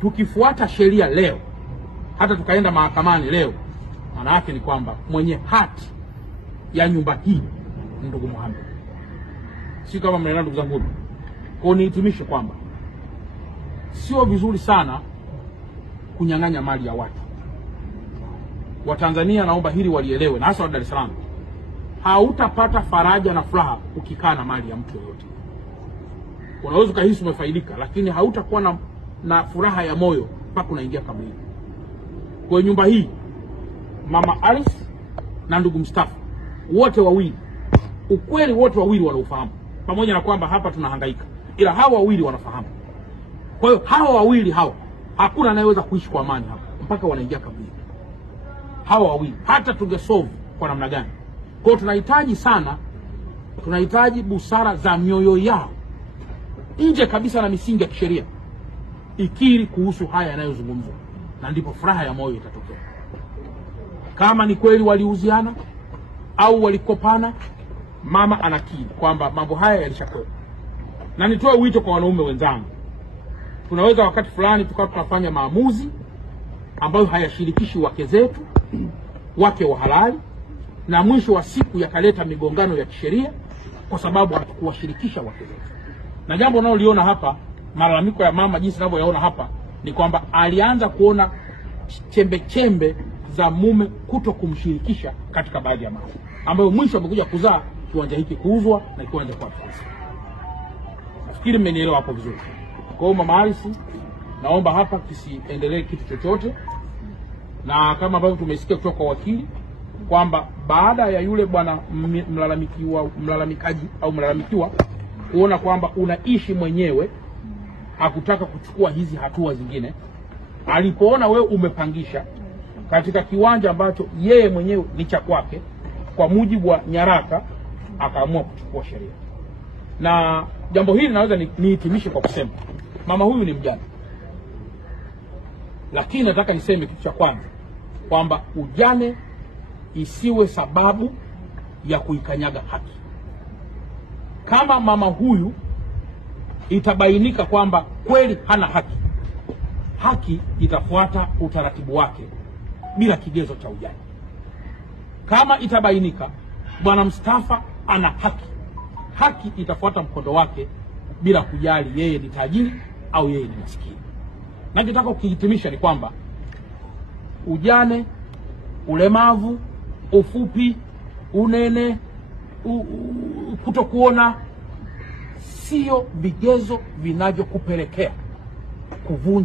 tukifuata sheria leo, hata tukaenda mahakamani leo, maana yake ni kwamba mwenye hati ya nyumba hii ni ndugu Mohamed. Si kama mnaelewa ndugu zangu. Kwa nihitimishe kwamba sio vizuri sana kunyang'anya mali ya watu. Watanzania naomba hili walielewe, na hasa wa Dar es Salaam. Hautapata faraja na furaha ukikaa na mali ya mtu yoyote. Unaweza kuhisi umefaidika, lakini hautakuwa na furaha ya moyo mpaka unaingia kaburi. Kwa nyumba hii Mama Alice na ndugu Mustafa wote wawili, ukweli wote wawili wanaufahamu, pamoja na kwamba hapa tunahangaika, ila hawa wawili wanafahamu. Kwa hiyo hawa wawili hawa hakuna anayeweza kuishi kwa amani hapa mpaka wanaingia kaburi. Hawa wawili hata tungesolve kwa namna gani. Kwa hiyo tunahitaji busara za mioyo yao nje kabisa na misingi ya kisheria ikiri kuhusu haya yanayozungumzwa, na ndipo furaha ya moyo itatokea. Kama ni kweli waliuziana au walikopana, mama anakiri kwamba mambo haya yalishakuwa. Na nitoe wito kwa wanaume wenzangu, tunaweza wakati fulani tukawa tunafanya maamuzi ambayo hayashirikishi wake zetu, wake wa halali, na mwisho wa siku yakaleta migongano ya kisheria kwa sababu hatukuwashirikisha wake zetu. Na jambo unaloliona hapa, malalamiko ya mama jinsi ninavyoyaona hapa, ni kwamba alianza kuona chembe za mume kuto kumshirikisha katika baadhi ya mambo, ambayo mwisho amekuja kuzaa kiwanja hiki kuuzwa na kiwanja kwa fursa. Nafikiri mmenielewa hapo vizuri. Kwa hiyo Mama Alice, naomba hapa kisiendelee kitu chochote, na kama ambavyo tumesikia kutoka kwa wakili kwamba baada ya yule bwana mlalamikaji au mlalamikiwa kuona kwamba unaishi mwenyewe, hakutaka kuchukua hizi hatua zingine, alipoona wewe umepangisha katika kiwanja ambacho yeye mwenyewe ni cha kwake kwa mujibu wa nyaraka, akaamua kuchukua sheria. Na jambo hili naweza nihitimishe kwa kusema mama huyu ni mjane, lakini nataka niseme kitu cha kwanza kwamba ujane isiwe sababu ya kuikanyaga haki. Kama mama huyu itabainika kwamba kweli hana haki, haki itafuata utaratibu wake bila kigezo cha ujane. Kama itabainika bwana Mustafa ana haki, haki itafuata mkondo wake bila kujali yeye ni tajiri au yeye ni maskini. Na nataka kukihitimisha ni kwamba ujane, ulemavu, ufupi, unene, kutokuona sio vigezo vinavyokupelekea kuvunja